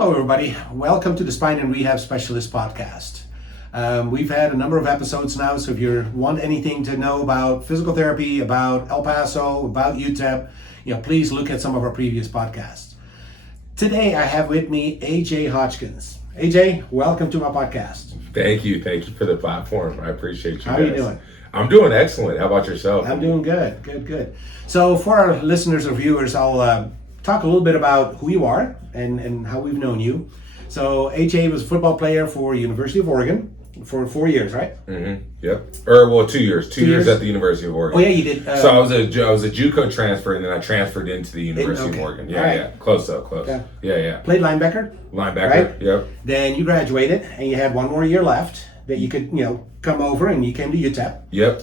Hello, everybody. Welcome to the Spine and Rehab Specialist podcast. We've had a number of episodes now, so if you want anything to know about physical therapy, about El Paso, about UTEP, please look at some of our previous podcasts. Today, I have with me AJ Hotckins. AJ, welcome to my podcast. Thank you for the platform. I appreciate you. How are you doing? I'm doing excellent. How about yourself? I'm doing good. So for our listeners or viewers, I'll talk a little bit about who you are and how we've known you. So AJ was a football player for University of Oregon for 4 years, right? Mm-hmm. Yep. 2 years. 2 years at the University of Oregon. Oh yeah, you did. So I was a JUCO transfer, and then I transferred into the University of Oregon. Yeah, right. Close. Okay. Yeah. Played linebacker. Right? Yep. Then you graduated, and you had one more year left that you could, come over, and you came to UTEP. Yep.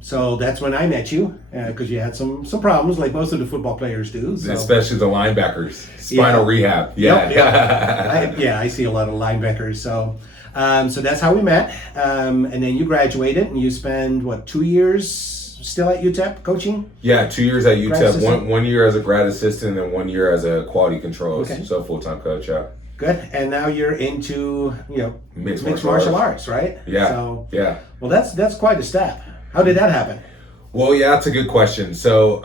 So that's when I met you, because you had some problems, like most of the football players do. So. Especially the linebackers, spinal rehab. Yeah. Yep. I see a lot of linebackers. So that's how we met. And then you graduated, and you spent 2 years still at UTEP coaching? Yeah, 2 years at UTEP. One year as a grad assistant, and 1 year as a quality control. Okay. So full-time coach. Yeah. Good. And now you're into mixed martial arts, right? Yeah. So yeah. Well, that's quite a step. How did that happen? Well, yeah, that's a good question. So,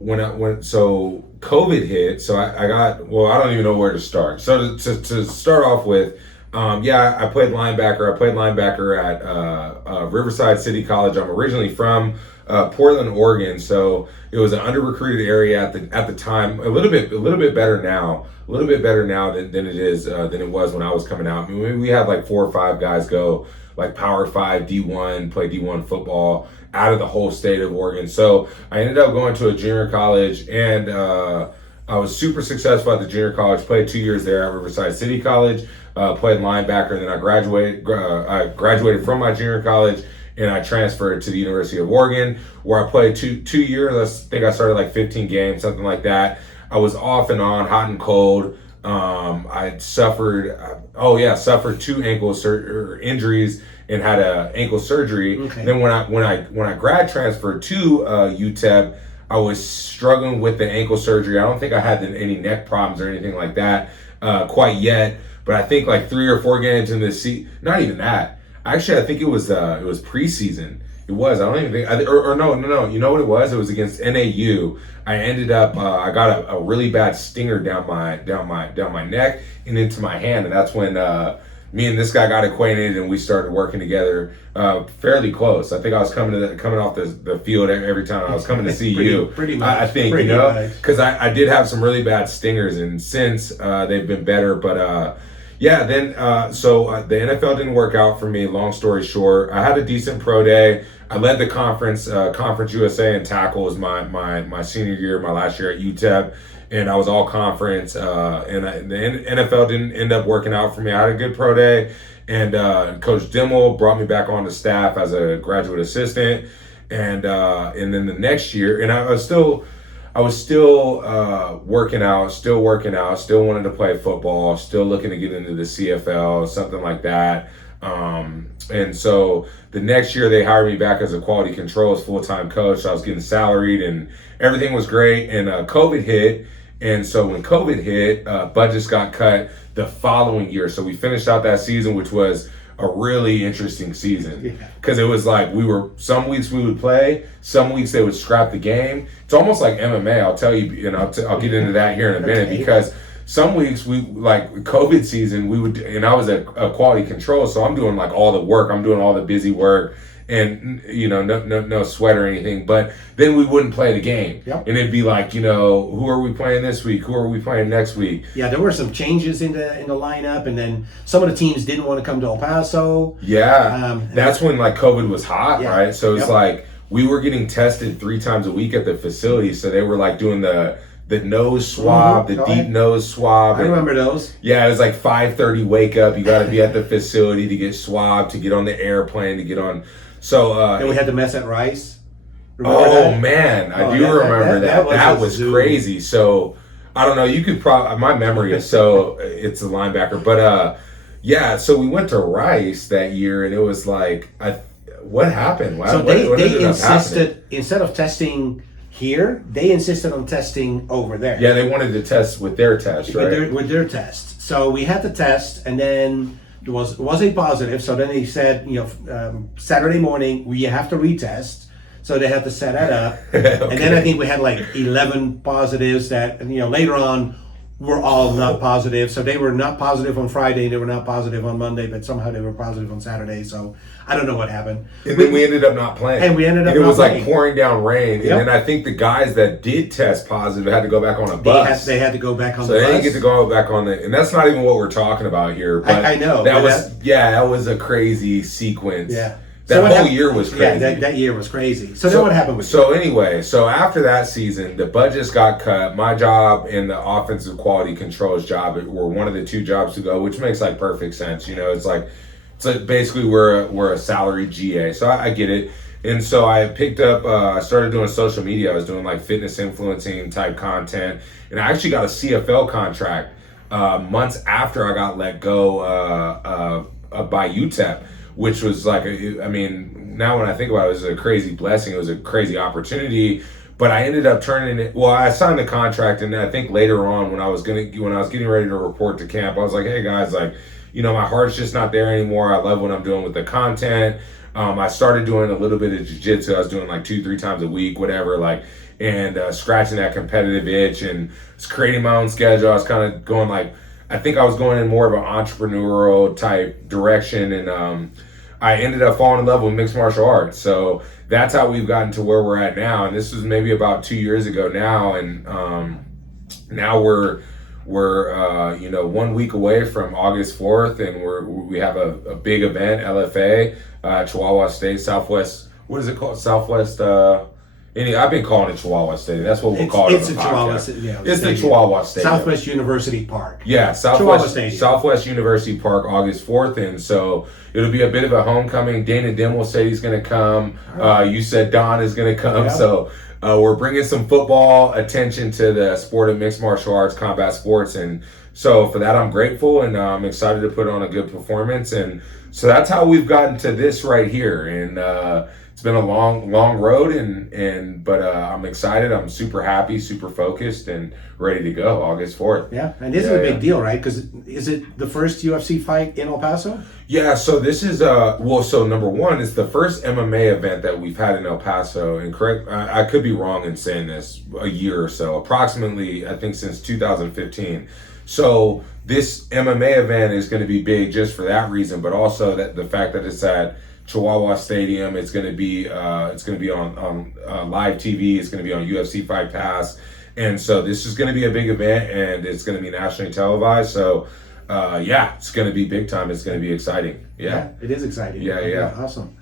when COVID hit, so I don't even know where to start. So to start off with, I played linebacker. I played linebacker at Riverside City College. I'm originally from Portland, Oregon, so it was an under-recruited area at the time. A little bit better now. A little bit better now than it was when I was coming out. I mean, we had like 4 or 5 guys go like Power 5, D1, play D1 football out of the whole state of Oregon. So I ended up going to a junior college, and I was super successful at the junior college. Played 2 years there at Riverside City College. Played linebacker, and then I graduated from my junior college, and I transferred to the University of Oregon, where I played two years. I think I started like 15 games, something like that. I was off and on, hot and cold. I suffered 2 ankle injuries and had an ankle surgery. Okay. Then when I grad transferred to UTEP, I was struggling with the ankle surgery. I don't think I had any neck problems or anything like that quite yet. But I think like 3 or 4 games in the season, not even that. Actually, I think it was preseason. It was. I don't even think. No. You know what it was? It was against NAU. I ended up. I got a really bad stinger down my neck and into my hand, and that's when me and this guy got acquainted, and we started working together fairly close. I think I was coming off the field every time. I was coming to see you. Pretty much. I think because I did have some really bad stingers, and since they've been better, but. Then the NFL didn't work out for me. Long story short, I had a decent pro day. I led the conference USA in tackles my senior year, my last year at UTEP, and I was all conference. And the NFL didn't end up working out for me. I had a good pro day, and Coach Dimmel brought me back on the staff as a graduate assistant, and then the next year, and I was still working out, still wanted to play football, still looking to get into the CFL, something like that. And so the next year they hired me back as a quality control as full-time coach. I was getting salaried and everything was great. And COVID hit. And so when COVID hit, budgets got cut the following year. So we finished out that season, which was a really interesting season, because it was like some weeks we would play, some weeks they would scrap the game. It's almost like MMA. I'll tell you, I'll get into that here in a minute, because some weeks we, like COVID season, we would, and I was a quality control, so I'm doing like all the work, I'm doing all the busy work, and no sweat or anything, but then we wouldn't play the game. Yep. And it'd be like, who are we playing this week? Who are we playing next week? Yeah, there were some changes in the lineup, and then some of the teams didn't want to come to El Paso. Yeah, that's when like COVID was hot, right? So it's Yep. like we were getting tested 3 times a week at the facility, so they were like doing the nose swab, the deep nose swab. I remember those. Yeah, it was like 5:30 wake up. You got to be at the facility to get swabbed, to get on the airplane, to get on. So and we had the mess at Rice. Remember that? Man, I do remember that. That was crazy. So I don't know. You could probably, my memory is so it's a linebacker, but so we went to Rice that year, and it was like, what happened? So they insisted, instead of testing Here, they insisted on testing over there. Yeah, they wanted to test with their test, right? With their test. So we had the test, and then it was a positive. So then they said, Saturday morning, we have to retest. So they had to set that up. Okay. And then I think we had like 11 positives that, later on were all not positive. So they were not positive on Friday, they were not positive on Monday, but somehow they were positive on Saturday. So I don't know what happened. And then we ended up not playing. And we ended up it not was playing. Like pouring down rain. Yep. And then I think the guys that did test positive had to go back on a bus. They had to go back on the bus. So bus. they didn't get to go back on the, and that's not even what we're talking about here. But I know. That was a crazy sequence. Yeah. That whole year was crazy. Yeah, that year was crazy. So then what happened with So anyway, after that season, the budgets got cut. My job and the offensive quality controls job were one of the two jobs to go, which makes like perfect sense. It's like basically we're a salaried GA. So I get it. And so I picked up, I started doing social media. I was doing like fitness influencing type content. And I actually got a CFL contract months after I got let go by UTEP. Which was like, now when I think about it, it was a crazy blessing. It was a crazy opportunity, but I ended up turning it. Well, I signed the contract, and I think later on when I was getting ready to report to camp, I was like, hey guys, my heart's just not there anymore. I love what I'm doing with the content. I started doing a little bit of jiu-jitsu. I was doing like 2-3 times a week, whatever, and scratching that competitive itch, and was creating my own schedule. I was kind of going I think I was going in more of an entrepreneurial type direction, and I ended up falling in love with mixed martial arts. So that's how we've gotten to where we're at now. And this was maybe about 2 years ago now, and now we're 1 week away from August 4th, and we have a big event, LFA, Chihuahua State, Southwest. What is it called? Southwest. I've been calling it Chihuahua Stadium. That's what we'll call it. It's a Chihuahua Stadium. It's the Chihuahua Stadium. Southwest University Park. Yeah, Southwest University Park, August 4th. And so it'll be a bit of a homecoming. Dana Dimmel said he's going to come. You said Don is going to come. Yeah. So we're bringing some football attention to the sport of mixed martial arts, combat sports. And so for that, I'm grateful, and I'm excited to put on a good performance. And so that's how we've gotten to this right here. And it's been a long road, but I'm excited. I'm super happy, super focused, and ready to go August 4th. Yeah, and this is a big deal, right? Because is it the first UFC fight in El Paso? Yeah, so this is so number one, it's the first MMA event that we've had in El Paso, and correct, I could be wrong in saying this, a year or so, approximately, I think since 2015. So this MMA event is going to be big just for that reason, but also that the fact that it's at Chihuahua Stadium. It's going to be on live TV. It's going to be on UFC Fight Pass, and so this is going to be a big event, and it's going to be nationally televised. So, it's going to be big time. It's going to be exciting. Yeah, it is exciting. Yeah. Awesome.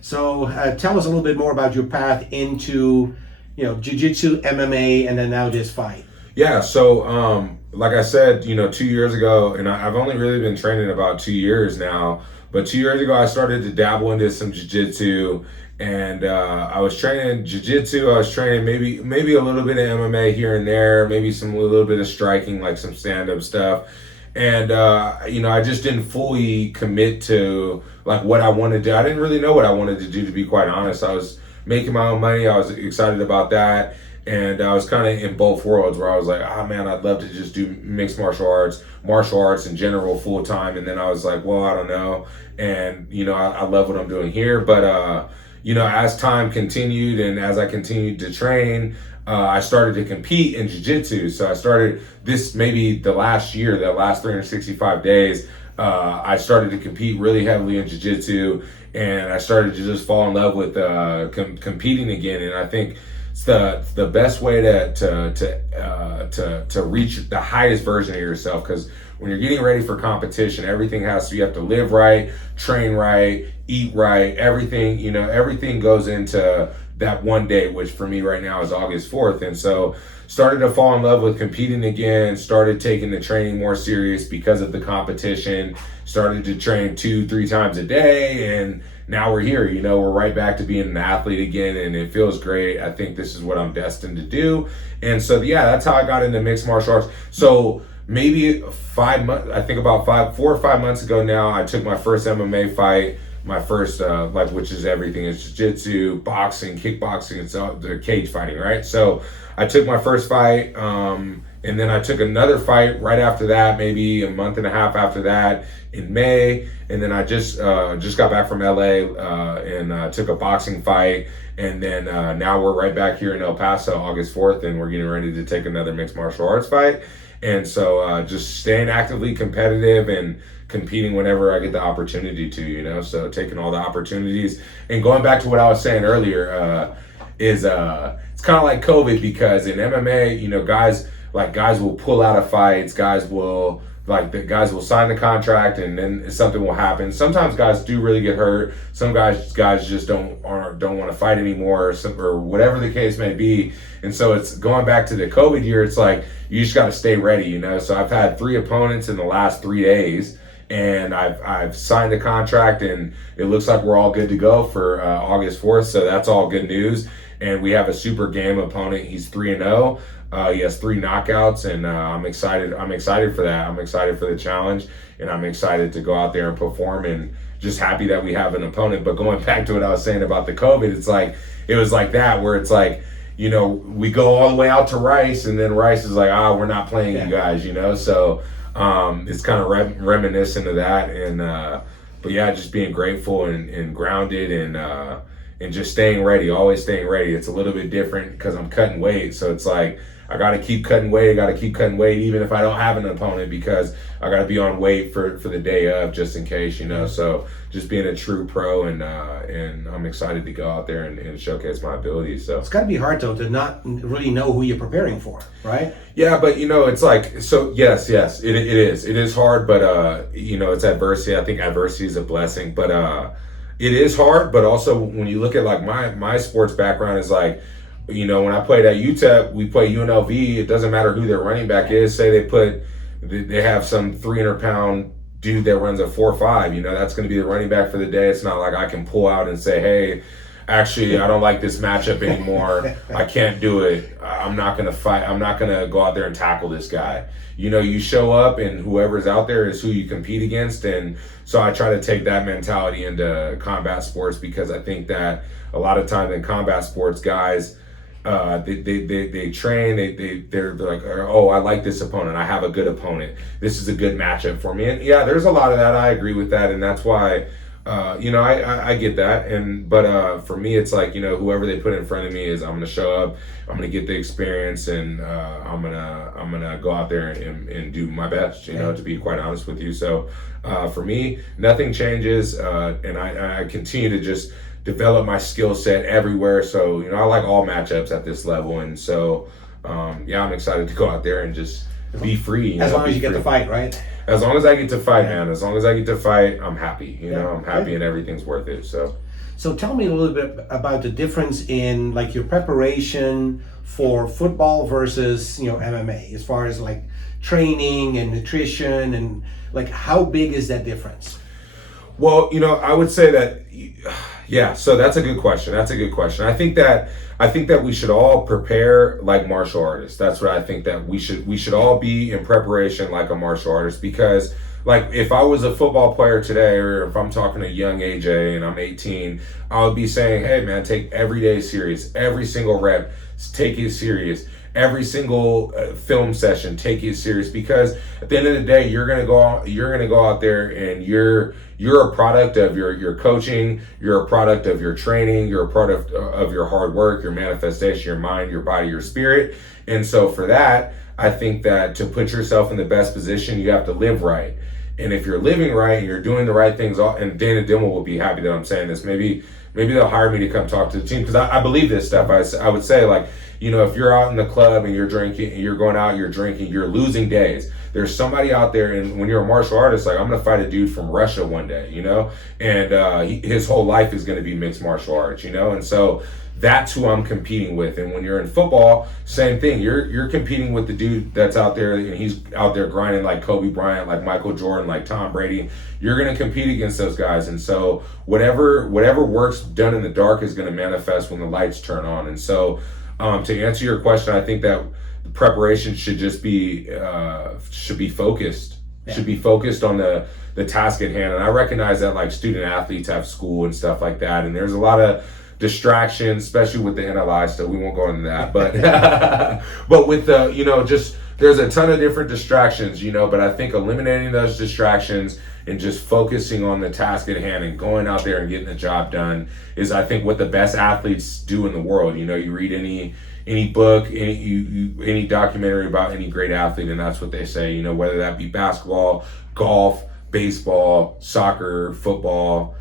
So, tell us a little bit more about your path into, jiu-jitsu, MMA, and then now this fight. Yeah. So, like I said, 2 years ago, and I've only really been training about 2 years now. But 2 years ago, I started to dabble into some jiu-jitsu, and I was training jiu-jitsu. I was training maybe a little bit of MMA here and there, maybe a little bit of striking, like some stand-up stuff. And, I just didn't fully commit to like what I wanted to do. I didn't really know what I wanted to do, to be quite honest. I was making my own money. I was excited about that. And I was kind of in both worlds where I was like, man, I'd love to just do mixed martial arts in general full time. And then I was like, well, I don't know. And, I love what I'm doing here. But, as time continued and as I continued to train, I started to compete in jiu-jitsu. So I started maybe the last 365 days, I started to compete really heavily in jiu-jitsu. And I started to just fall in love with competing again. And I think it's the best way to reach the highest version of yourself, because when you're getting ready for competition, you have to live right, train right, eat right, everything goes into that one day, which for me right now is August 4th. And so started to fall in love with competing again, started taking the training more serious because of the competition, started to train 2-3 times a day, and now we're here, we're right back to being an athlete again, and it feels great. I think this is what I'm destined to do. And so, that's how I got into mixed martial arts. So maybe 5 months, I think about 4 or 5 months ago now, I took my first MMA fight my first like, which is everything, is jiu-jitsu, boxing, kickboxing, it's the cage fighting, right? So I took my first fight, and then I took another fight right after that, maybe a month and a half after that in May. And then I just got back from LA and took a boxing fight. And then now we're right back here in El Paso, August 4th, and we're getting ready to take another mixed martial arts fight. And so just staying actively competitive and competing whenever I get the opportunity to, you know, so taking all the opportunities. And going back to what I was saying earlier, is it's kind of like COVID, because in MMA, you know, guys will pull out of fights, guys will sign the contract and then something will happen. Sometimes guys do really get hurt. Some guys just don't want to fight anymore, or whatever the case may be. And so it's going back to the COVID year. It's like, you just got to stay ready, you know? So I've had 3 opponents in the last 3 days, and I've signed a contract, and it looks like we're all good to go for August 4th. So that's all good news. And we have a super game opponent. He's 3-0. He has 3 knockouts, and I'm excited. I'm excited for that. I'm excited for the challenge, and I'm excited to go out there and perform, and just happy that we have an opponent. But going back to what I was saying about the COVID, it's like, it was like that, where it's like, you know, we go all the way out to Rice, and then Rice is like, we're not playing you guys, you know? So it's kind of reminiscent of that. And but yeah, just being grateful and grounded, and just staying ready, always staying ready. It's a little bit different because I'm cutting weight. So it's like, I got to keep cutting weight. Even if I don't have an opponent, because I got to be on weight for the day of, just in case, you know. So just being a true pro, and I'm excited to go out there and showcase my abilities. So it's got to be hard, though, to not really know who you're preparing for, right? Yeah, but you know, it's like, so yes, it is hard, but you know, it's adversity. I think adversity is a blessing, but it is hard. But also, when you look at like my sports background, is like, you know, when I played at UTEP, we play UNLV. It doesn't matter who their running back is. Say they have some 300-pound dude that runs a 4.5. You know, that's going to be the running back for the day. It's not like I can pull out and say, hey, actually, I don't like this matchup anymore. I can't do it. I'm not going to fight. I'm not going to go out there and tackle this guy. You know, you show up, and whoever's out there is who you compete against. And so I try to take that mentality into combat sports, because I think that a lot of times in combat sports, guys, they train, they're like, oh, I like this opponent, I have a good opponent, this is a good matchup for me. And yeah, there's a lot of that. I agree with that, and that's why you know, I get that. But for me, it's like, you know, whoever they put in front of me, is I'm gonna show up, I'm gonna get the experience, and I'm gonna go out there and do my best, you know, to be quite honest with you. So for me, nothing changes, and I continue to just develop my skill set everywhere. So, you know, I like all matchups at this level. And so, yeah, I'm excited to go out there and just be free. As long as you get to fight, right? As long as I get to fight, man. As long as I get to fight, I'm happy. You know, I'm happy, and everything's worth it. So tell me a little bit about the difference in like your preparation for football versus, you know, MMA, as far as like training and nutrition, and like how big is that difference? Well, you know, I would say that, yeah, so that's a good question. I think that we should all prepare like martial artists. That's what I think, that we should all be in preparation like a martial artist, because like if I was a football player today, or if I'm talking to young AJ and I'm 18, I would be saying, hey man, take every day serious, every single rep, take it serious. Every single film session, take it serious, because at the end of the day, you're gonna go out there, and you're a product of your coaching, you're a product of your training, you're a product of your hard work, your manifestation, your mind, your body, your spirit. And so for that, I think that to put yourself in the best position, you have to live right. And if you're living right and you're doing the right things, and Dana Dimel will be happy that I'm saying this. Maybe they'll hire me to come talk to the team, because I believe this stuff. I would say, like, you know, if you're out in the club and you're drinking, and you're going out, you're drinking, you're losing days. There's somebody out there, and when you're a martial artist, like, I'm going to fight a dude from Russia one day, you know, and his whole life is going to be mixed martial arts, you know, and so that's who I'm competing with. And when you're in football, same thing. You're competing with the dude that's out there, and he's out there grinding like Kobe Bryant, like Michael Jordan, like Tom Brady. You're going to compete against those guys. And so whatever work's done in the dark is going to manifest when the lights turn on. And so to answer your question, I think that the preparation should just be focused should be focused on the task at hand. And I recognize that like student athletes have school and stuff like that, and there's a lot of distractions, especially with the NLI stuff. We won't go into that, but but with the just there's a ton of different distractions, but I think eliminating those distractions and just focusing on the task at hand and going out there and getting the job done is, I think, what the best athletes do in the world. You read any book, any documentary about any great athlete, and that's what they say. Whether that be basketball, golf, baseball, soccer, football,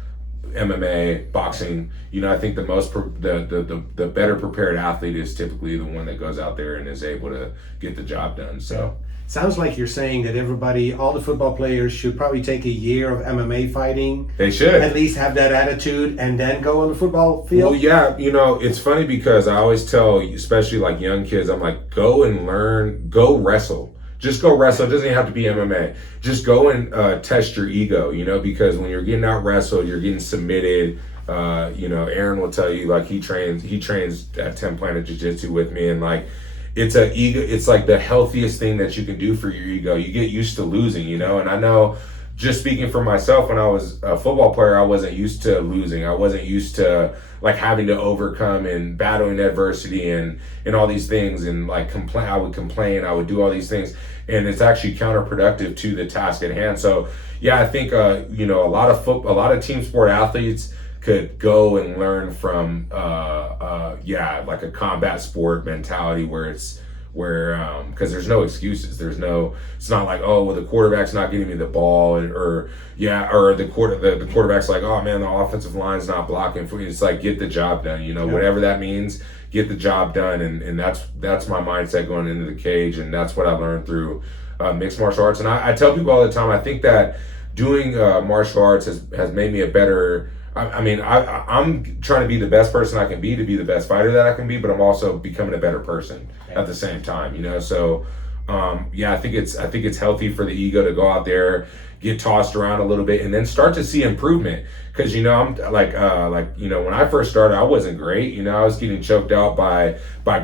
MMA, boxing. I think the better prepared athlete is typically the one that goes out there and is able to get the job done. So. Sounds like you're saying that all the football players should probably take a year of MMA fighting. They should. At least have that attitude and then go on the football field. Well, yeah, it's funny because I always tell, especially like young kids, I'm like, go and learn, go wrestle. Just go wrestle. It doesn't even have to be MMA. Just go and test your ego, because when you're getting out wrestled, you're getting submitted. Aaron will tell you, like, he trains at 10 Planet Jiu-Jitsu with me, and like, it's like the healthiest thing that you can do for your ego. You get used to losing, and I know, just speaking for myself, when I was a football player, I wasn't used to losing. I wasn't used to like having to overcome and battling adversity and all these things, and like complain. I would do all these things, and it's actually counterproductive to the task at hand. So yeah, I think a lot of team sport athletes could go and learn from like a combat sport mentality because there's no excuses. It's not like, oh, well, the quarterback's not getting me the ball, or the quarterback's like, oh man, the offensive line's not blocking for me. It's like, get the job done, whatever that means, get the job done. And that's my mindset going into the cage. And that's what I learned through mixed martial arts. And I tell people all the time, I think that doing martial arts has made me a better, I'm trying to be the best person I can be to be the best fighter that I can be, but I'm also becoming a better person at the same time, So, I think it's healthy for the ego to go out there, get tossed around a little bit, and then start to see improvement. Because I'm when I first started, I wasn't great. I was getting choked out by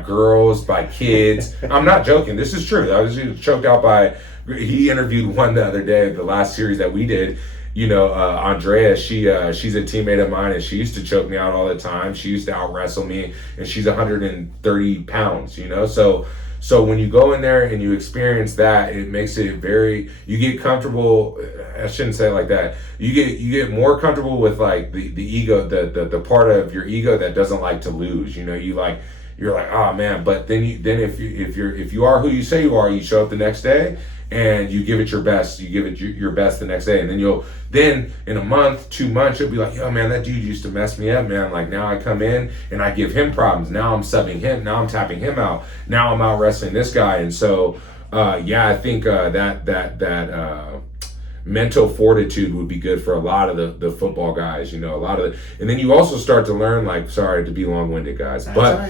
girls, by kids. I'm not joking. This is true. I was getting choked out by. He interviewed one the other day, the last series that we did. Andrea, she's a teammate of mine, and she used to choke me out all the time. She used to out wrestle me, and she's 130 pounds, So when you go in there and you experience that, it makes it you get comfortable. I shouldn't say it like that. You get more comfortable with like the ego, the part of your ego that doesn't like to lose. You're like, oh man. But then if you are who you say you are, you show up the next day and you give it your best. You give it your best the next day, and then in a month, 2 months, you'll be like, yo man, that dude used to mess me up, man. Like, now I come in and I give him problems. Now I'm subbing him. Now I'm tapping him out. Now I'm out wrestling this guy. And so, I think that mental fortitude would be good for a lot of the football guys. And then you also start to learn, like, sorry to be long-winded, guys, but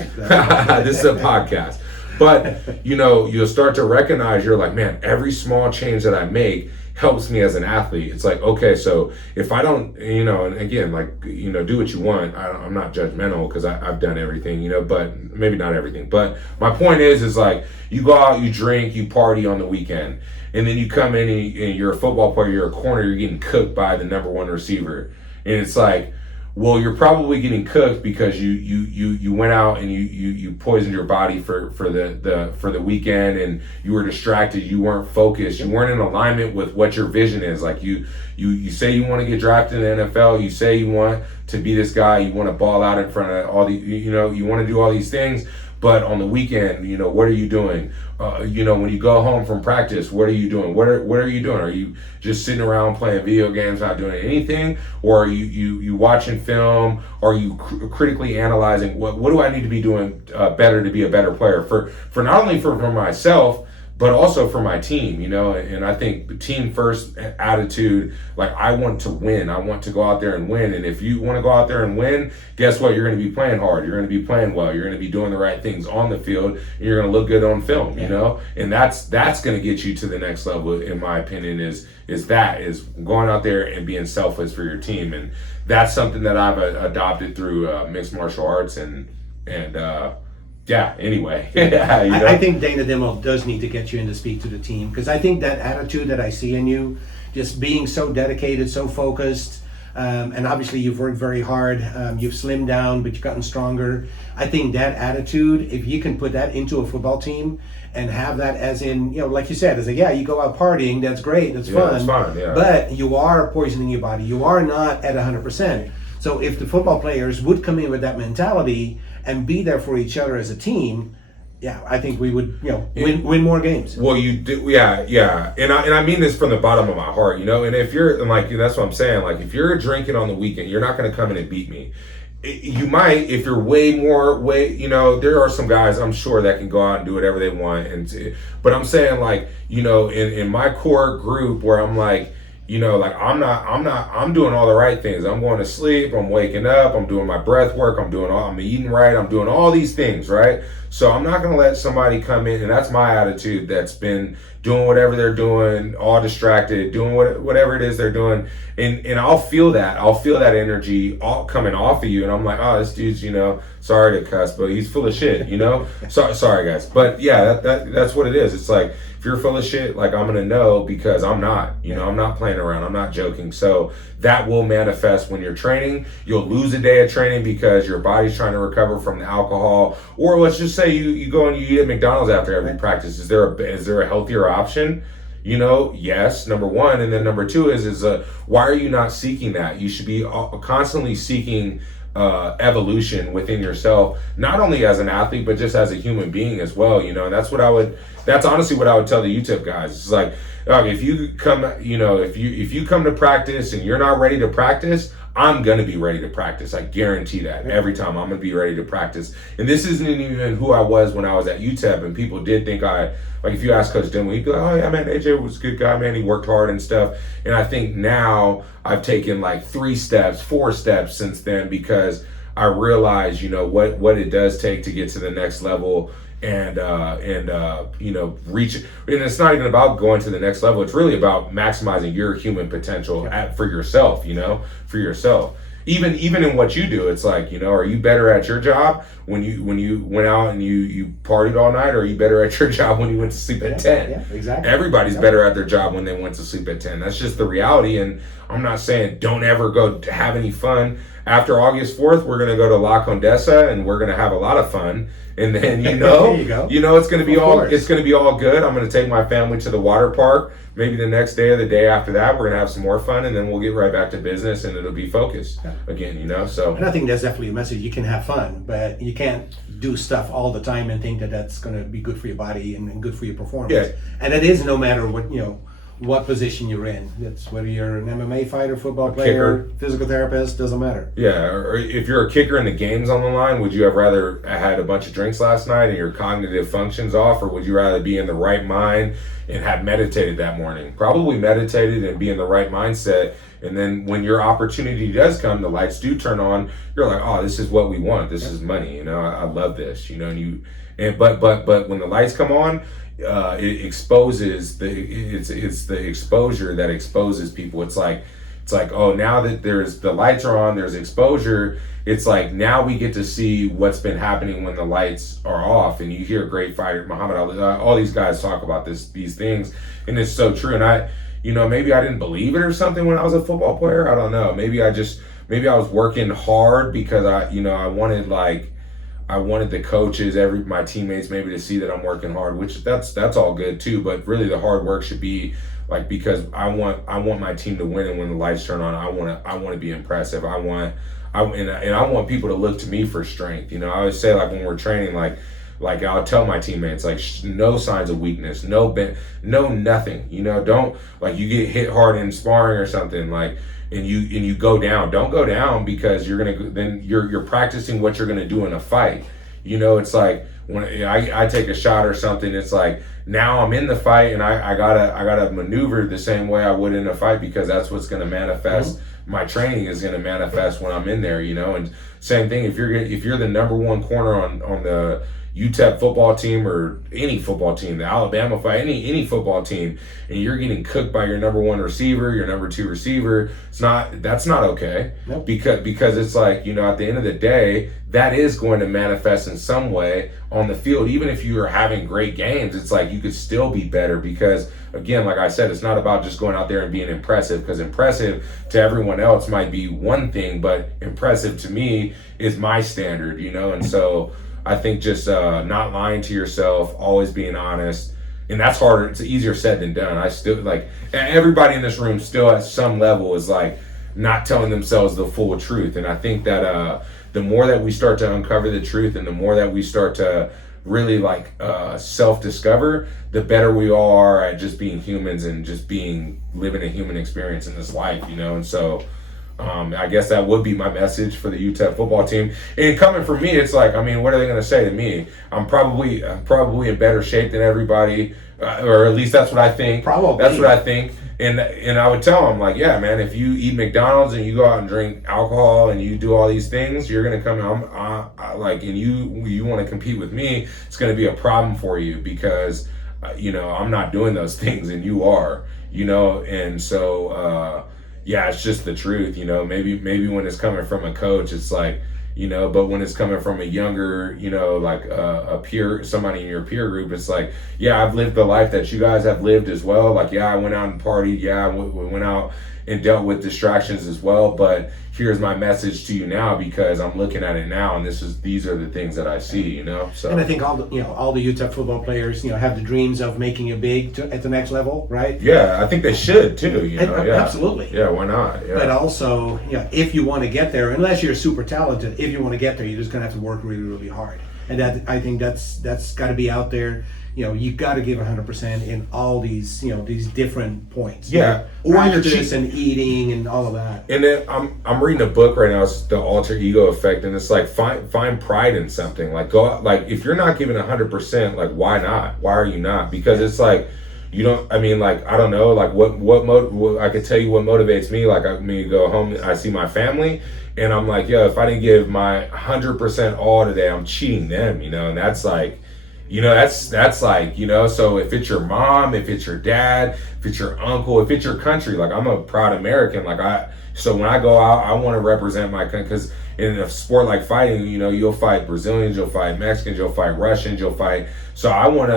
this is a podcast. But, you'll start to recognize, you're like, man, every small change that I make helps me as an athlete. It's like, okay, so if I don't, and again, like, do what you want. I'm not judgmental because I've done everything, but maybe not everything. But my point is like, you go out, you drink, you party on the weekend, and then you come in and you're a football player, you're a corner, you're getting cooked by the number one receiver. And it's like, well, you're probably getting cooked because you went out and you poisoned your body for the weekend, and you were distracted, you weren't focused, you weren't in alignment with what your vision is. Like, you say you want to get drafted in the NFL, you say you want to be this guy, you want to ball out in front of all the, you want to do all these things, but on the weekend, what are you doing? When you go home from practice, what are you doing? What are you doing? Are you just sitting around playing video games, not doing anything? Or are you watching film? Are you critically analyzing what do I need to be doing better to be a better player for not only for myself, but also for my team, and I think team first attitude, like, I want to win. I want to go out there and win. And if you want to go out there and win, guess what? You're going to be playing hard. You're going to be playing well. You're going to be doing the right things on the field, and you're going to look good on film, and that's going to get you to the next level, in my opinion, is going out there and being selfless for your team. And that's something that I've adopted through mixed martial arts, and yeah, anyway. Yeah, you know? I think Dana Dimmel does need to get you in to speak to the team, because I think that attitude that I see in you, just being so dedicated, so focused, and obviously you've worked very hard, you've slimmed down, but you've gotten stronger. I think that attitude, if you can put that into a football team and have that as in, like you said, as a, you go out partying, that's great, that's fun. That's fun, yeah. But you are poisoning your body. You are not at 100%. So if the football players would come in with that mentality and be there for each other as a team, I think we would, win more games. Well, you do, yeah, and I mean this from the bottom of my heart, And if you're that's what I'm saying. Like, if you're drinking on the weekend, you're not going to come in and beat me. You might, if you're there are some guys I'm sure that can go out and do whatever they want, but I'm saying, like, in my core group where I'm like, I'm doing all the right things. I'm going to sleep, I'm waking up, I'm doing my breath work, I'm eating right, I'm doing all these things, right? So I'm not going to let somebody come in, and that's my attitude, that's been doing whatever they're doing, all distracted, doing whatever it is they're doing, and I'll feel that energy all coming off of you, and I'm like, oh, this dude's, sorry to cuss, but he's full of shit, So, sorry guys, but yeah, that's what it is. It's like, if you're full of shit, like, I'm gonna know, because I'm not, I'm not playing around, I'm not joking. So that will manifest when you're training. You'll lose a day of training because your body's trying to recover from the alcohol, or let's just say you go and you eat at McDonald's after every practice. Is there a healthier option? Yes, number one. And then number two is why are you not seeking that? You should be constantly seeking evolution within yourself, not only as an athlete, but just as a human being as well, and that's honestly what I would tell the UTEP guys. It's like, if you come, if you come to practice and you're not ready to practice, I'm going to be ready to practice. I guarantee that. Every time I'm going to be ready to practice. And this isn't even who I was when I was at UTEP, and people did think if you ask Coach Dimmel, he'd be like, oh yeah, man, AJ was a good guy, man, he worked hard and stuff. And I think now I've taken like 3 steps, 4 steps since then, because I realize, what it does take to get to the next level and reach. And it's not even about going to the next level. It's really about maximizing your human potential for yourself, for yourself. Even in what you do, it's like, are you better at your job when you went out and you partied all night, or are you better at your job when you went to sleep at 10? Yeah, exactly. Everybody's better at their job when they went to sleep at 10. That's just the reality. And I'm not saying don't ever go have any fun. After August 4th, we're going to go to La Condesa and we're going to have a lot of fun. And then, there you go. It's going to be it's going to be all good. I'm going to take my family to the water park. Maybe the next day or the day after that, we're going to have some more fun, and then we'll get right back to business, and it'll be focused again, so. And I think that's definitely a message. You can have fun, but you can't do stuff all the time and think that that's going to be good for your body and good for your performance. Yeah. And it is no matter what position you're in. It's whether you're an MMA fighter, football player, kicker, physical therapist, doesn't matter. Yeah, or if you're a kicker and the game's on the line, would you have rather had a bunch of drinks last night and your cognitive functions off, or would you rather be in the right mind and have meditated that morning? Probably meditated and be in the right mindset. And then when your opportunity does come, the lights do turn on, you're like, oh, this is what we want. This is money. I love this, but when the lights come on, it exposes it's the exposure that exposes people. It's like, oh, now that there's the lights are on, there's exposure. It's like, now we get to see what's been happening when the lights are off. And you hear great fighter Muhammad Ali, all these guys talk about these things, and it's so true. And maybe I didn't believe it or something when I was a football player. I don't know. Maybe I was working hard because I wanted the coaches, my teammates, maybe to see that I'm working hard, which that's all good too. But really, the hard work should be like, because I want my team to win, and when the lights turn on, I want to be impressive. I want people to look to me for strength. I always say, like, when we're training, like I'll tell my teammates, like, no signs of weakness, no nothing. Don't, like, you get hit hard in sparring or something, like, and you go down. Don't go down, because you're practicing what you're gonna do in a fight. It's like when I take a shot or something, it's like, now I'm in the fight, and I gotta maneuver the same way I would in a fight, because that's what's gonna manifest. Mm-hmm. My training is going to manifest when I'm in there, And same thing, if you're the number one corner on the, UTEP football team or any football team, the Alabama fight, any football team, and you're getting cooked by your number one receiver, your number two receiver, that's not okay. Nope. Because it's like, at the end of the day, that is going to manifest in some way on the field. Even if you are having great games, it's like you could still be better because, again, like I said, it's not about just going out there and being impressive, because impressive to everyone else might be one thing, but impressive to me is my standard, and so I think just not lying to yourself, always being honest, and that's harder. It's easier said than done. I still, everybody in this room still at some level is not telling themselves the full truth. And I think that the more that we start to uncover the truth and the more that we start to really self-discover, the better we all are at just being humans and just living a human experience in this life, and so I guess that would be my message for the UTEP football team. And coming from me, it's what are they going to say to me? I'm probably in better shape than everybody, or at least that's what I think. Probably. That's what I think. And I would tell them, yeah, man, if you eat McDonald's and you go out and drink alcohol and you do all these things, you're going to come and you want to compete with me, it's going to be a problem for you because, I'm not doing those things and you are, and so, yeah, it's just the truth, maybe when it's coming from a coach, it's but when it's coming from a younger, somebody in your peer group, it's yeah, I've lived the life that you guys have lived as well. Yeah, I went out and partied. Yeah, we went out and dealt with distractions as well. But here's my message to you now, because I'm looking at it now, and these are the things that I see, So, and I think all the UTEP football players, have the dreams of making it big at the next level, right? Yeah, I think they should too. Yeah, absolutely. Yeah, why not? Yeah. But also, if you want to get there, unless you're super talented, if you want to get there, you're just gonna have to work really, really hard. And I think that's got to be out there. You've got to give 100% in all these, these different points. Yeah. Practice and eating and all of that. And then I'm reading a book right now. It's The Alter Ego Effect, and it's find pride in something. If you're not giving 100%, why not? Why are you not? Because it's you don't. I mean, I don't know. What I could tell you what motivates me. I go home, I see my family, and I'm if I didn't give my 100% all today, I'm cheating them. And that's so if it's your mom, if it's your dad, if it's your uncle, if it's your country, I'm a proud American. So when I go out, I want to represent my country, because in a sport like fighting, you'll fight Brazilians, you'll fight Mexicans, you'll fight Russians, you'll fight. So I want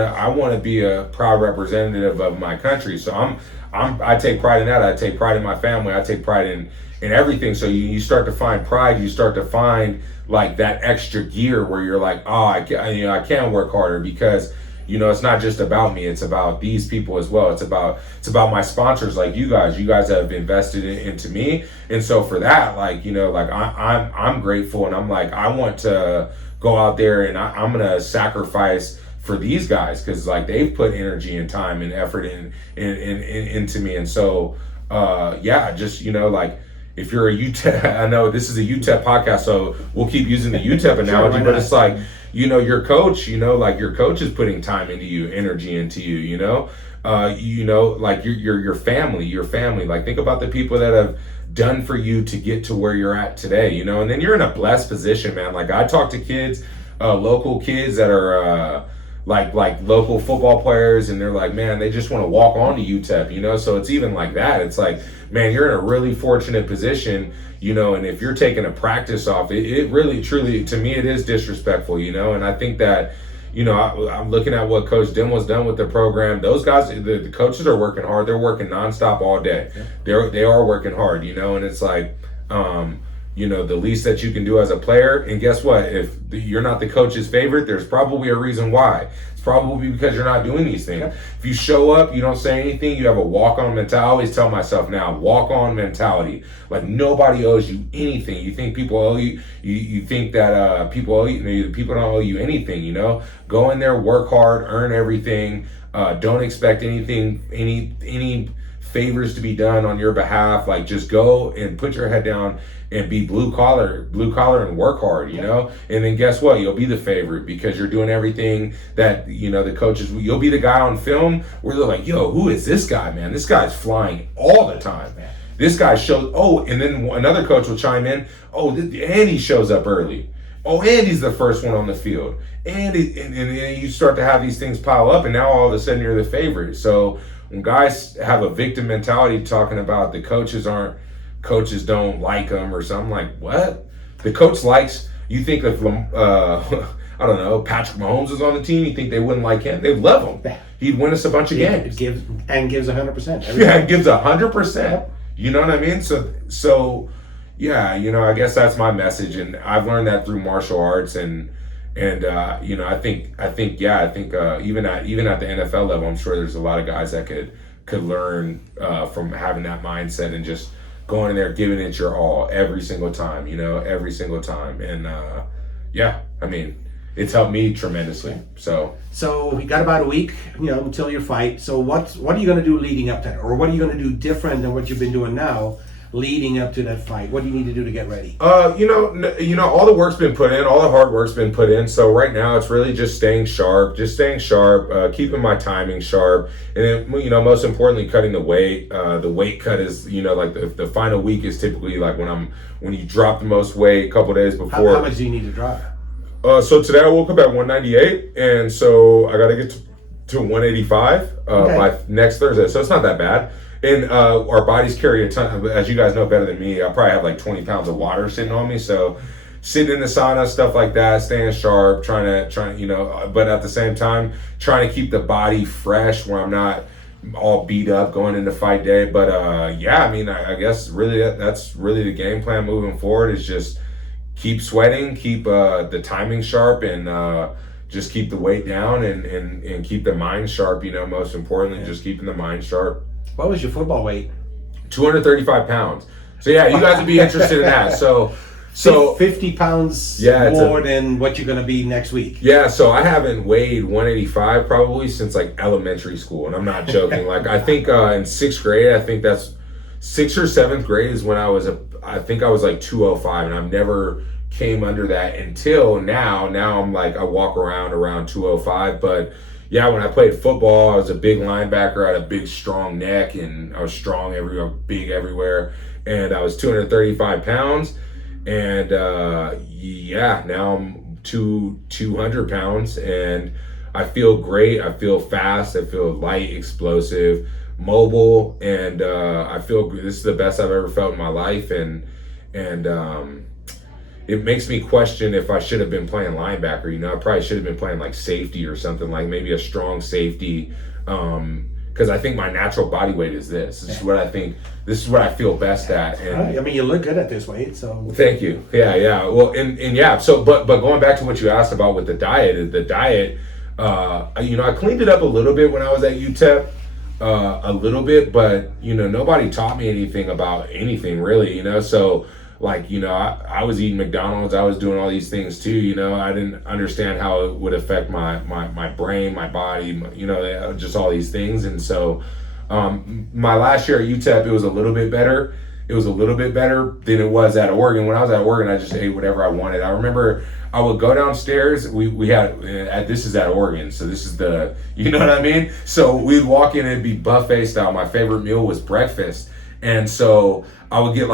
to be a proud representative of my country. So I take pride in that. I take pride in my family. I take pride in everything. So you start to find pride. You start to find that extra gear where you're I can work harder, because it's not just about me, it's about these people as well. It's about my sponsors, you guys have invested into me. And so for that, I'm grateful, and I'm I want to go out there and I'm going to sacrifice for these guys, because they've put energy and time and effort into me. And so if you're a UTEP, I know this is a UTEP podcast, so we'll keep using the UTEP analogy, but it's your coach, your coach is putting time into you, energy into you, your family, think about the people that have done for you to get to where you're at today, and then you're in a blessed position, man. I talk to kids, local kids that are, local football players, and they're man, they just want to walk on to UTEP, so it's even that. It's man, you're in a really fortunate position, and if you're taking a practice off, it really, truly, to me, it is disrespectful, and I think that, I'm looking at what Coach Demo's done with the program. Those guys, the coaches are working hard. They're working nonstop all day. Yeah. They are working hard, and it's the least that you can do as a player. And guess what? If you're not the coach's favorite, there's probably a reason why. It's probably because you're not doing these things. Yeah. If you show up, you don't say anything, you have a walk-on mentality. I always tell myself now, walk-on mentality. Nobody owes you anything. You think people owe you, you think that people owe you, people don't owe you anything, Go in there, work hard, earn everything. Don't expect anything, any favors to be done on your behalf. Just go and put your head down and be blue collar and work hard, and then guess what? You'll be the favorite, because you're doing everything that, the coaches, you'll be the guy on film where they're yo, who is this guy, man? This guy's flying all the time. This guy shows, and then another coach will chime in, and he shows up early. Oh, and he's the first one on the field. And you start to have these things pile up, and now all of a sudden you're the favorite. So when guys have a victim mentality talking about the coaches don't like them or something, like, what? The coach likes, you think if, I don't know, Patrick Mahomes was on the team, you think they wouldn't like him? They'd love him. He'd win us a bunch of games. Gives 100%. Yeah, it gives 100%. You know what I mean? So yeah, I guess that's my message, and I've learned that through martial arts, and I think even at the NFL level, I'm sure there's a lot of guys that could learn from having that mindset and just going in there, giving it your all every single time, every single time, and I mean, it's helped me tremendously. So you got about a week, until your fight. So what are you going to do leading up to that, or what are you going to do different than what you've been doing now, leading up to that fight? What do you need to do to get ready? All the work's been put in, all the hard work's been put in. So right now it's really just staying sharp, keeping my timing sharp, and then, most importantly, cutting the weight. The weight cut is, like the final week is typically like when you drop the most weight a couple days before. How much do you need to drop? So today I woke up at 198, and so I got to get to 185 by next Thursday. So it's not that bad. And our bodies carry a ton, as you guys know better than me, I probably have like 20 pounds of water sitting on me. So sitting in the sauna, stuff like that, staying sharp, trying, but at the same time, trying to keep the body fresh where I'm not all beat up going into fight day. But I guess really that's really the game plan moving forward, is just keep sweating, keep the timing sharp, and just keep the weight down, and keep the mind sharp, most importantly, just keeping the mind sharp. What was your football weight? 235 pounds. So yeah, you guys would be interested in that. So 50 pounds more than what you're going to be next week. Yeah, so I haven't weighed 185 probably since like elementary school, and I'm not joking. Like I think in sixth grade, I think that's 6th or 7th grade is when I was like 205, and I've never came under that until now. Now I'm like, I walk around 205, but yeah, when I played football, I was a big linebacker. I had a big, strong neck, and I was strong everywhere, big everywhere. And I was 235 pounds. And now I'm 200 pounds. And I feel great. I feel fast. I feel light, explosive, mobile. And I feel this is the best I've ever felt in my life. And it makes me question if I should have been playing linebacker. I probably should have been playing like safety or something, like maybe a strong safety, because I think my natural body weight is this. This is what I think. This is what I feel best at. And I mean, you look good at this weight, so. Thank you. Yeah. Well, and yeah. So, but going back to what you asked about with the diet, I cleaned it up a little bit when I was at UTEP. A little bit, but nobody taught me anything about anything really. So. Like, I was eating McDonald's, I was doing all these things too, I didn't understand how it would affect my brain, my body, just all these things. And so my last year at UTEP, it was a little bit better. It was a little bit better than it was at Oregon. When I was at Oregon, I just ate whatever I wanted. I remember I would go downstairs. We had, this is at Oregon, so this is the, you know what I mean? So we'd walk in and it'd be buffet style. My favorite meal was breakfast. And so I would get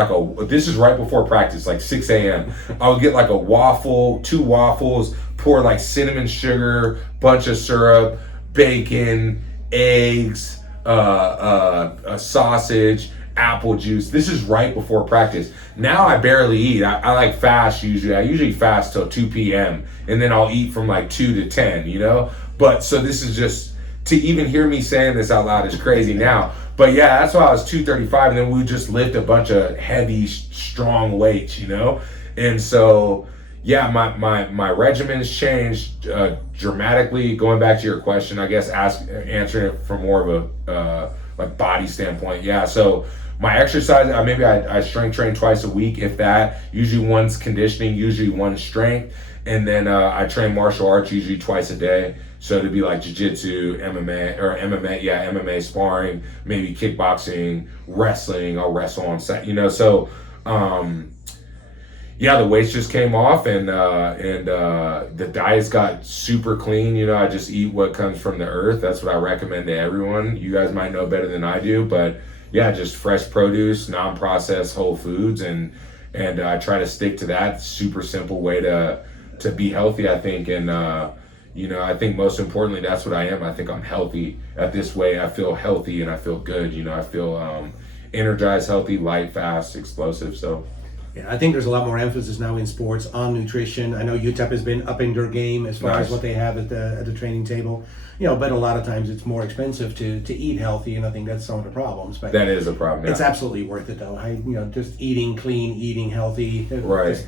this is right before practice, like 6 a.m. I would get like a waffle, 2 waffles, pour like cinnamon sugar, bunch of syrup, bacon, eggs, a sausage, apple juice. This is right before practice. Now I barely eat. I like fast usually. I usually fast till 2 p.m. and then I'll eat from like 2 to 10, But so this is just, to even hear me saying this out loud is crazy now. But yeah, that's why I was 235, and then we would just lift a bunch of heavy, strong weights, And so, yeah, my regimen's changed dramatically. Going back to your question, I guess answering it from more of a like body standpoint. Yeah, so my exercise, maybe I strength train twice a week, if that. Usually one's conditioning, usually one's strength, and then I train martial arts usually twice a day. So it'd be like jiu-jitsu, MMA sparring, maybe kickboxing, wrestling. I'll wrestle on set, So, the weights just came off, and the diets got super clean. I just eat what comes from the earth. That's what I recommend to everyone. You guys might know better than I do, but yeah, just fresh produce, non-processed whole foods, and I try to stick to that super simple way to to be healthy, I think. And I think most importantly, that's what I am. I think I'm healthy at this way. I feel healthy and I feel good. I feel energized, healthy, light, fast, explosive. So yeah, I think there's a lot more emphasis now in sports on nutrition. I know UTEP has been upping their game as far as what they have at the training table. But a lot of times it's more expensive to eat healthy, and I think that's some of the problems. But that is a problem. Yeah. It's absolutely worth it, though. Just eating clean, eating healthy. Right.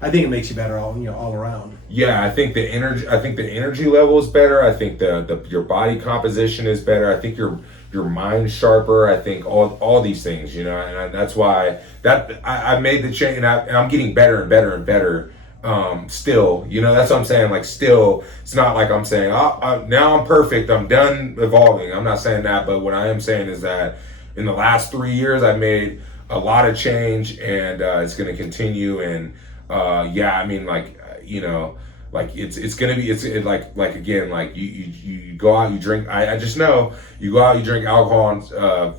I think it makes you better all around. Yeah, I think the energy level is better. I think your body composition is better. I think your mind's sharper. I think all these things, and that's why I made the change, and I'm getting better and better and better. Still, that's what I'm saying. Like, still, it's not like I'm saying, now I'm perfect, I'm done evolving. I'm not saying that, but what I am saying is that in the last 3 years, I've made a lot of change, and it's going to continue. And it's going to be, like again, like you go out, you drink. I just know you go out, you drink alcohol on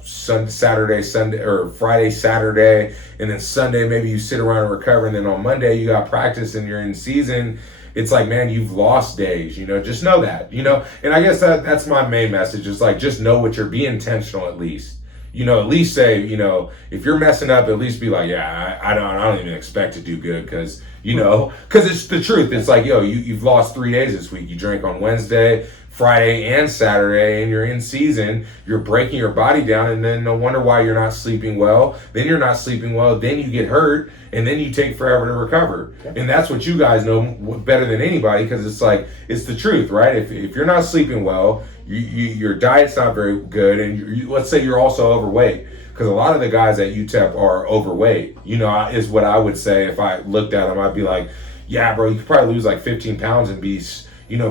Saturday, Sunday, or Friday, Saturday, and then Sunday maybe you sit around and recover, and then on Monday you got practice and you're in season. It's like, man, you've lost days. Just know that. And I guess that's my main message. Is like, just know what you're. Be intentional at least. At least say, if you're messing up, at least be like, yeah, I don't even expect to do good, because it's the truth. It's like, you've lost 3 days this week. You drank on Wednesday, Friday, and Saturday, and you're in season. You're breaking your body down, and then no wonder why you're not sleeping well. Then you're not sleeping well. Then you get hurt, and then you take forever to recover. Okay. And that's what you guys know better than anybody, because it's like, it's the truth, right? If you're not sleeping well, your diet's not very good, and let's say you're also overweight, because a lot of the guys at UTEP are overweight, is what I would say. If I looked at them, I'd be like, yeah, bro, you could probably lose like 15 pounds and be,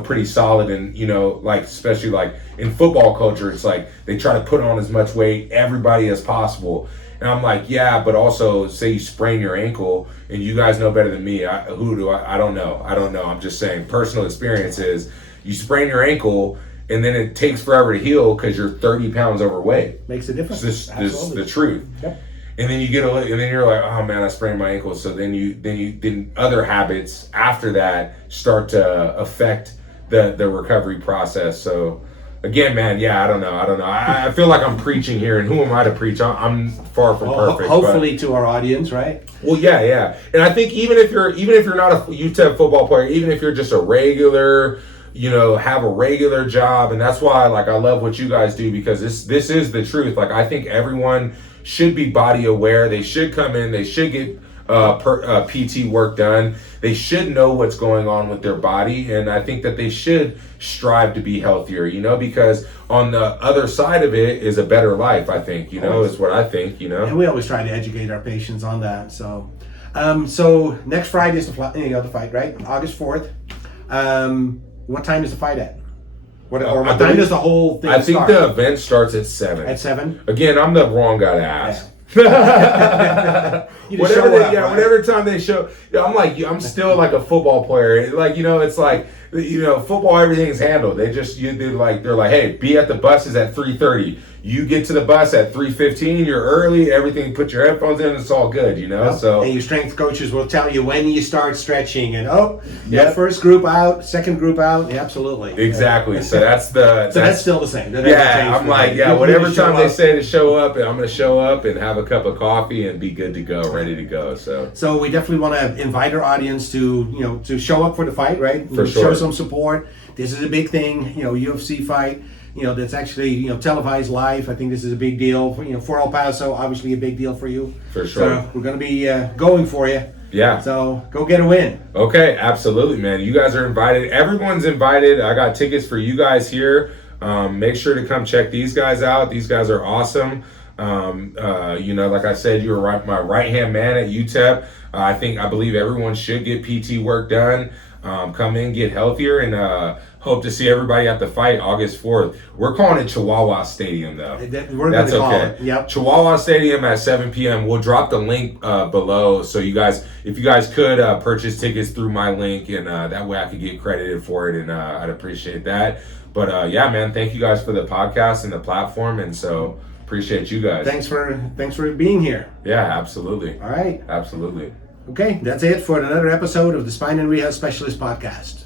pretty solid. And, like, especially like in football culture, it's like they try to put on as much weight, everybody as possible. And I'm like, yeah, but also say you sprain your ankle, and you guys know better than me. I don't know. I'm just saying, personal experience is you sprain your ankle, and then it takes forever to heal because you're 30 pounds overweight. Makes a difference. This is the truth. Yep. And then you and then you're like, oh man, I sprained my ankle. So then other habits after that start to affect the recovery process. So again, man, yeah, I don't know. I feel like I'm preaching here, and who am I to preach? I'm far from perfect. Hopefully to our audience, right? Well, yeah. And I think even if you're not a UTEP football player, even if you're just a regular, have a regular job. And that's why, like, I love what you guys do, because this is the truth. Like, I think everyone should be body aware. They should come in. They should get PT work done. They should know what's going on with their body. And I think that they should strive to be healthier, because on the other side of it is a better life, I think, is what I think, And we always try to educate our patients on that. So next Friday is the fight, right? August 4th. What time is the fight at? What time does the whole thing start? I think the event starts at 7. At 7? Again, I'm the wrong guy to ask. Yeah. Whatever time they show, I'm like, I'm still like a football player. Like, it's like, football, everything's handled. They're like, hey, be at the buses at 3:30. You get to the bus at 3:15. You're early. Everything. Put your headphones in. It's all good. So. And your strength coaches will tell you when you start stretching. And first group out, second group out. Yeah, absolutely. Exactly. So that's still the same. I'm like, whatever time they say to show up, I'm going to show up and have a cup of coffee and be good to go, ready to go. So we definitely want to invite our audience to show up for the fight, right? For sure. Show some support. This is a big thing, UFC fight. That's actually, televised live. I think this is a big deal for El Paso, obviously a big deal for you. For sure. So we're going to be going for you. Yeah. So go get a win. Okay, absolutely, man. You guys are invited. Everyone's invited. I got tickets for you guys here. Make sure to come check these guys out. These guys are awesome. Like I said, you were my right-hand man at UTEP. I believe everyone should get PT work done. Come in, get healthier, and hope to see everybody at the fight August 4th. We're calling it Chihuahua Stadium, though. That's okay. Yep. Chihuahua Stadium at 7 p.m. We'll drop the link below, so if you guys could purchase tickets through my link, and that way I could get credited for it, and I'd appreciate that. But yeah, man, thank you guys for the podcast and the platform, and so appreciate you guys. Thanks for being here. Yeah, absolutely. All right. Absolutely. Okay, that's it for another episode of the Spine and Rehab Specialist Podcast.